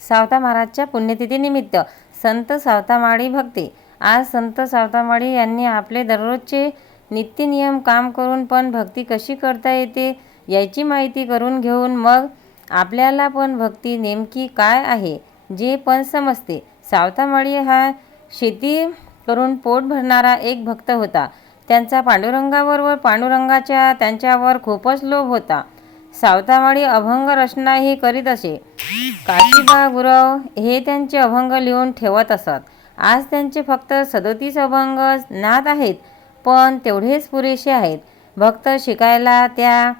सावता महाराजच्या पुण्यतिथीनिमित्त संत सावतामाळी भक्ती. आज संत सावतामाळी यांनी आपले दररोजचे नित्यनियम काम करून पण भक्ती कशी करता येते याची माहिती करून घेऊन मग आपल्याला पण भक्ती नेमकी काय आहे जे पण समजते. सावतामाळी हा शेती करून पोट भरणारा एक भक्त होता. त्यांचा पांडुरंगावर व पांडुरंगाच्या त्यांच्यावर खूपच लोभ होता. सावतामाळी अभंग रचनाही करीत असे. काशीबा गुरव हे त्यांचे अभंग लिहून ठेवत असत. आज त्यांचे फक्त सदोतीस अभंग ज्ञात आहेत पण तेवढेच पुरेसे आहेत. भक्त शिकायला त्या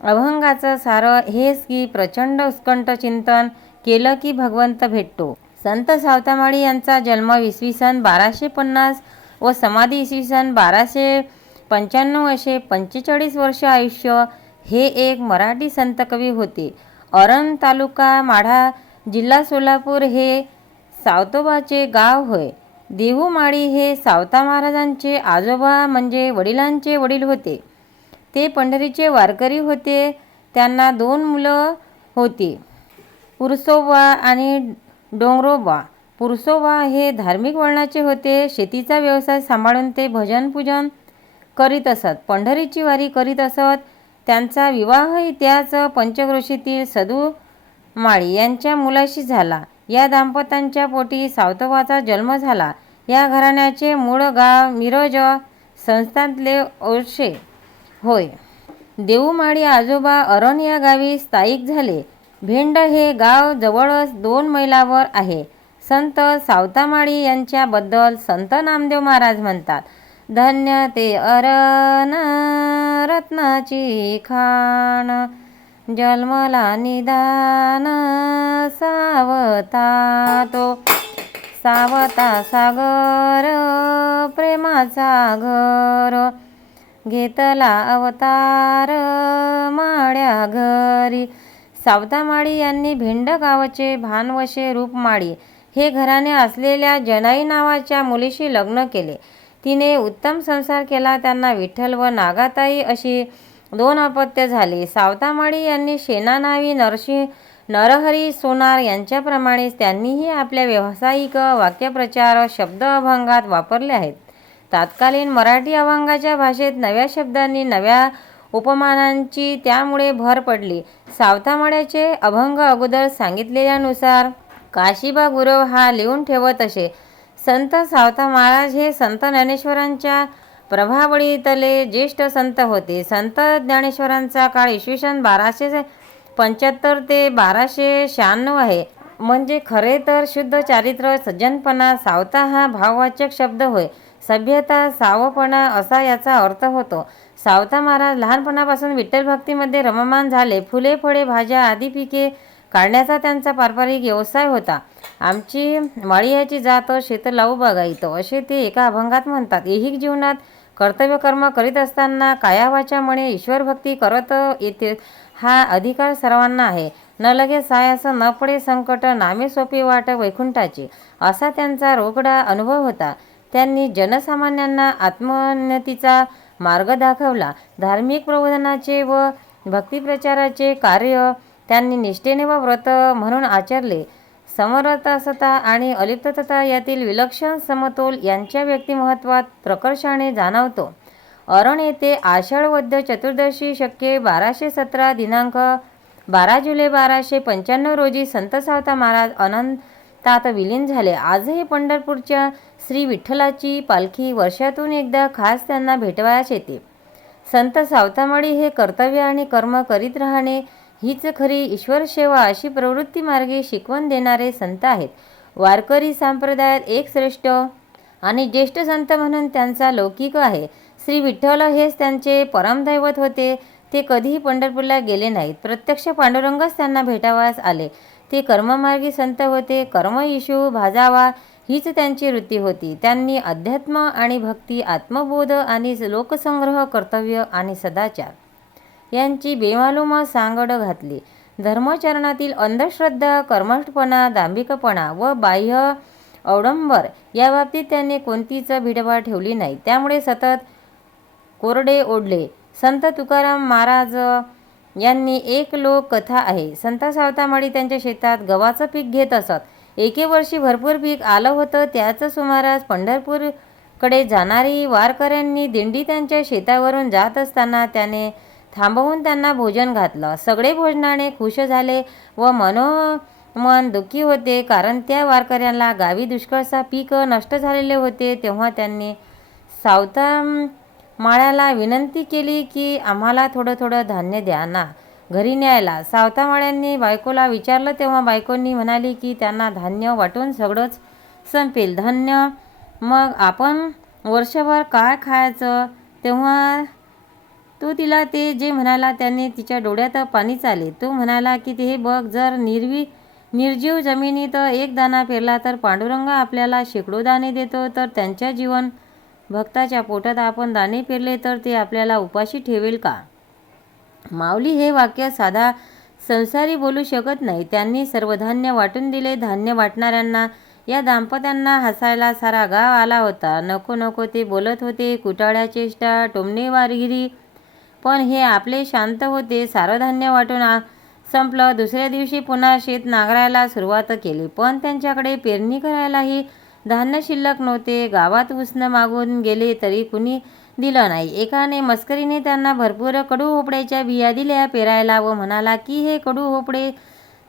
अभंगाचं सारं हेच की प्रचंड उत्कंठ चिंतन केलं की भगवंत भेटतो. संत सावतामाळी यांचा जन्म इसवी सन बाराशे पन्नास व समाधी इसवी सन बाराशे पंच्याण्णव असे पंचेचाळीस वर्ष आयुष्य हे एक मराठी संतकवी होते. अरण तालुका माढा जिल्हा सोलापूर हे सावतोबाचे गाव होय. देहूमाळी हे सावता महाराजांचे आजोबा म्हणजे वडिलांचे वडील होते. ते पंढरीचे वारकरी होते. त्यांना दोन मुलं होती. पुरसोबा आणि डोंगरोबा. पुरसोबा हे धार्मिक वळणाचे होते. शेतीचा व्यवसाय सांभाळून ते भजन पूजन करीत असत. पंढरीची वारी करीत असत. त्यांचा विवाहही त्याच पंचक्रोशीतील सदू माळी यांच्या मुलाशी झाला. या दाम्पत्यांच्या पोटी सावतवाचा जन्म झाला. या घराण्याचे मूळ गाव मिरज संस्थातले ओळशे होय. देऊमाळी आजोबा अरण या गावी स्थायिक झाले. भेंड हे गाव जवळच दोन मैलावर आहे. संत सावतामाळी यांच्याबद्दल संत नामदेव महाराज म्हणतात. धन्य ते अरण रत्नाची खाण. जन्मला निदान सावता तो सावता सागर प्रेमाचा घर. घेतला अवतार माळ्या घरी. सावतामाळी यांनी भेंड गावाचे भानवशे रूपमाळी हे घराणे असलेल्या जनाई नावाच्या मुलीशी लग्न केले. तिने उत्तम संसार केला त्यांना विठ्ठल व नागाताई अशी दोन अपत्य झाली. सावतामाळी यांनी शेना नावी नरसिंह नरहरी सोनार यांच्याप्रमाणेच त्यांनीही आपल्या व्यावसायिक वाक्यप्रचार शब्द अभंगात वापरले आहेत. तत्कालीन मराठी अभंगाच्या भाषेत नव्या शब्दांनी नव्या उपमानांची त्यामुळे भर पडली. सावतामाळ्याचे अभंग अगोदर सांगितलेल्यानुसार काशीबा गुरव हा लिहून ठेवत असे. संत सावता महाराज हे संत ज्ञानेश्वरांच्या प्रभावळीतले ज्येष्ठ संत होते. संत ज्ञानेश्वरांचा काळ इसवी सन बाराशे पंच्याहत्तर ते बाराशे शहाण्णव आहे. म्हणजे खरे तर शुद्ध चारित्र्य सज्जनपणा सावता हा भाववाचक शब्द होय. सभ्यता सावपणा असा याचा अर्थ होतो. सावता महाराज लहानपणापासून विठ्ठल भक्तीमध्ये रममान झाले. फुले फळे भाज्या आदी पिके काढण्याचा त्यांचा पारंपरिक व्यवसाय होता. आमची माळियाची जात शेत लावू बघायतो असे ते एका अभंगात म्हणतात. ऐहिक जीवनात कर्तव्य कर्म करीत असताना कायावाच्या मने ईश्वरभक्ती करत येते हा अधिकार सर्वांना आहे. न लगे सायास न पडे संकट नामे सोपी वाट वैकुंठाची असा त्यांचा रोकडा अनुभव होता. त्यांनी जनसामान्यांना आत्मोन्नतीचा मार्ग दाखवला. धार्मिक प्रबोधनाचे व भक्तिप्रचाराचे कार्य त्यांनी निष्ठेने व व्रत म्हणून आचरले. समरतासता आणि अलिप्तता यातील विलक्षण समतोल यांच्या व्यक्तिमत्वात प्रकर्षाने जाणवतो. अरण येथे आषाढ वद्य चतुर्दशी शक्य बाराशे सतरा दिनांक बारा जुलै बाराशे पंच्याण्णव रोजी संत सावता महाराज अनंतात विलीन झाले. आजही पंढरपूरच्या श्री विठ्ठलाची पालखी वर्षातून एकदा खास त्यांना भेटवायास येते. संत सावतामळी हे कर्तव्य आणि कर्म करीत राहणे हीच खरी ईश्वर सेवा अशी प्रवृत्ती मार्गे शिकवण देणारे संत आहेत. वारकरी संप्रदायात एक श्रेष्ठ आणि ज्येष्ठ संत म्हणून त्यांचा लौकिक आहे. श्री विठ्ठल हेच त्यांचे परमदैवत होते. ते कधीही पंढरपूरला गेले नाहीत. प्रत्यक्ष पांडुरंगच त्यांना भेटावयास आले. ते कर्ममार्गी संत होते. कर्म इशू भाजावा हीच त्यांची वृत्ती होती. त्यांनी अध्यात्म आणि भक्ती आत्मबोध आणि लोकसंग्रह कर्तव्य आणि सदाचार यांची बेमालूम सांगड घातली. धर्मचरणातील अंधश्रद्धा कर्मठपणा दांभिकपणा व बाह्य अवडंबर याबाबतीत त्यांनी कोणतीच भिडभाड ठेवली नाही. त्यामुळे सतत कोरडे ओढले. संत तुकाराम महाराज यांनी एक लोककथा आहे. संत सावतामाळी त्यांच्या शेतात गव्हाचं पीक घेत असत. एके वर्षी भरपूर पीक आलं होतं. त्याच सुमारास पंढरपूरकडे जाणारी वारकऱ्यांनी दिंडी त्यांच्या शेतावरून जात असताना त्याने थांबवून त्यांना भोजन घातलं. सगळे भोजनाने खुश झाले व मनोमन दुःखी होते कारण त्या वारकऱ्यांना गावी दुष्काळचा पीक नष्ट झालेले होते. तेव्हा त्यांनी सावता माळ्याला विनंती केली की आम्हाला थोडं थोडं धान्य द्या ना घरी न्यायला. सावतामाळ्यांनी बायकोला विचारलं तेव्हा बायकोंनी म्हणाली की त्यांना धान्य वाटून सगळंच संपेल. धान्य मग आपण वर्षभर काय खायचं? तेव्हा तो तिला ते जे म्हणाला त्याने तिच्या डोळ्यात पाणीच आले तो म्हणाला की ते हे बघ जर निर्वी निर्जीव जमिनीत एक दाना पेरला तर पांडुरंग आपल्याला शेकडो दाणे देतो. तर त्यांच्या जीवन भक्ताच्या पोटात आपण दाणे पेरले तर ते आपल्याला उपाशी ठेवेल का? माऊली हे वाक्य साधा संसारी बोलू शकत नाही. त्यांनी सर्व धान्य वाटून दिले. धान्य वाटणाऱ्यांना या दाम्पत्यांना हसायला सारा गाव आला होता. नको नको ते बोलत होते. कुटाळ्या चेष्टा टोमणेवारगिरी पण हे आपले शांत होते सारं धान्य वाटून संपलं. दुसऱ्या दिवशी पुन्हा शेत नांगरायला सुरुवात केली. पण त्यांच्याकडे पेरणी करायलाही धान्य शिल्लक नव्हते. गावात उसनं मागून गेले तरी कुणी दिलं नाही. एकाने मस्करीने त्यांना भरपूर कडू होपड्याच्या बिया दिल्या पेरायला व म्हणाला की हे कडू होपडे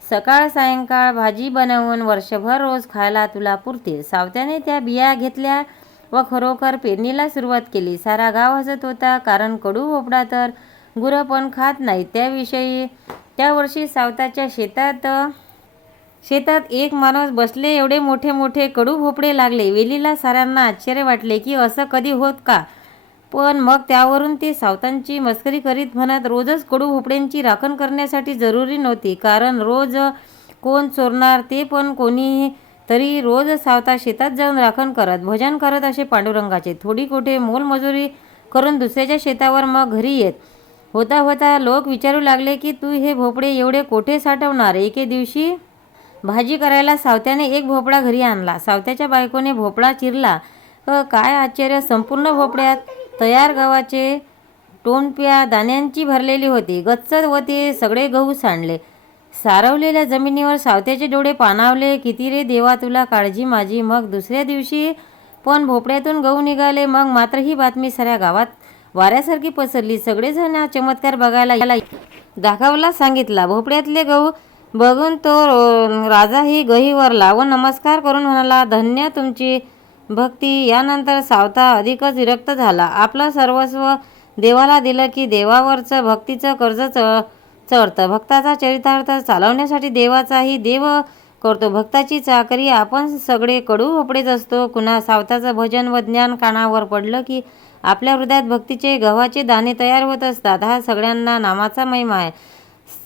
सकाळ सायंकाळ भाजी बनवून वर्षभर रोज खायला तुला पुरतील. सावत्याने त्या बिया घेतल्या व खरोखर पेरणीला सुरुवात केली. सारा गाव हसत होता. कारण कडू भोपळा तर गुरं पण खात नाही. त्याविषयी त्या वर्षी सावताच्या शेतात शेतात एक माणूस बसले. एवढे मोठे मोठे कडू भोपडे लागले. वेलीला साऱ्यांना आश्चर्य वाटले की असं कधी होत का? पण मग त्यावरून ते सावतांची मस्करी करीत म्हणत रोजच कडू भोपड्यांची राखण करण्यासाठी जरुरी नव्हती. कारण रोज कोण चोरणार ते पण कोणी तरी रोज सावता शेतात जाऊन राखण करत भजन करत असे पांडुरंगाचे. थोडी कोठे मोलमजुरी करून दुसऱ्याच्या शेतावर मग घरी येत. होता होता लोक विचारू लागले की तू हे भोपळे एवढे कोठे साठवणार? एके दिवशी भाजी करायला सावत्याने एक भोपळा घरी आणला. सावत्याच्या बायकोने भोपळा चिरला. काय आश्चर्य! संपूर्ण भोपळ्यात तयार गव्हाचे टोनप्या दाण्यांची भरलेली होती. गच्चत व ते सगळे गहू सांडले सारवलेल्या जमिनीवर सावत्याचे डोळे पाणावले. किती रे देवा तुला काळजी माझी. मग दुसऱ्या दिवशी पण भोपळ्यातून गहू निघाले. मग मात्र ही बातमी साऱ्या गावात वाऱ्यासारखी पसरली. सगळेजण हा चमत्कार बघायला याला दाखवला सांगितला. भोपळ्यातले गहू बघून तो राजाही गहीवरला व नमस्कार करून म्हणाला धन्य तुमची भक्ती. यानंतर सावता अधिकच विरक्त झाला. आपलं सर्वस्व देवाला दिलं की देवावरचं भक्तीचं कर्ज च चढतं भक्ताचा चरितार्थ चालवण्यासाठी देवाचाही देव करतो. भक्ताची चाकरी आपण सगळे कडू होपडेच असतो. कुणा सावताचं भजन व ज्ञान कानावर पडलं की आपल्या हृदयात भक्तीचे गव्हाचे दाणे तयार होत असतात. हा सगळ्यांना नामाचा महिमा आहे.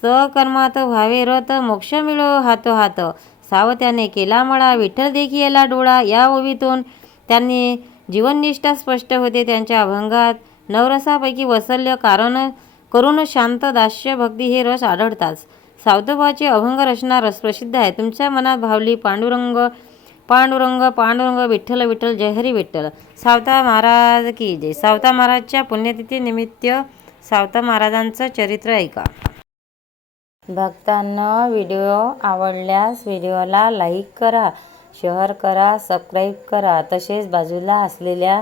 सकर्मात व्हावे रथ मोक्ष मिळो हातो हात सावत्याने केला मळा विठ्ठल देखी याला डोळा या ओवीतून त्यांनी जीवननिष्ठा स्पष्ट होते. त्यांच्या अभंगात नवरसापैकी वसल्य कारण करून शांत दास्य भक्ती हे रस आढळतात सावतभावाची अभंग रचना रस प्रसिद्ध आहे. तुमच्या मनात भावली पांडुरंग पांडुरंग पांडुरंग विठ्ठल विठ्ठल जय हरी विठ्ठल. सावता महाराज की जय. सावता महाराजच्या पुण्यतिथीनिमित्त सावता महाराजांचं चरित्र ऐका. भक्तांना व्हिडिओ आवडल्यास व्हिडिओला लाईक करा शेअर करा सबस्क्राईब करा. तसेच बाजूला असलेल्या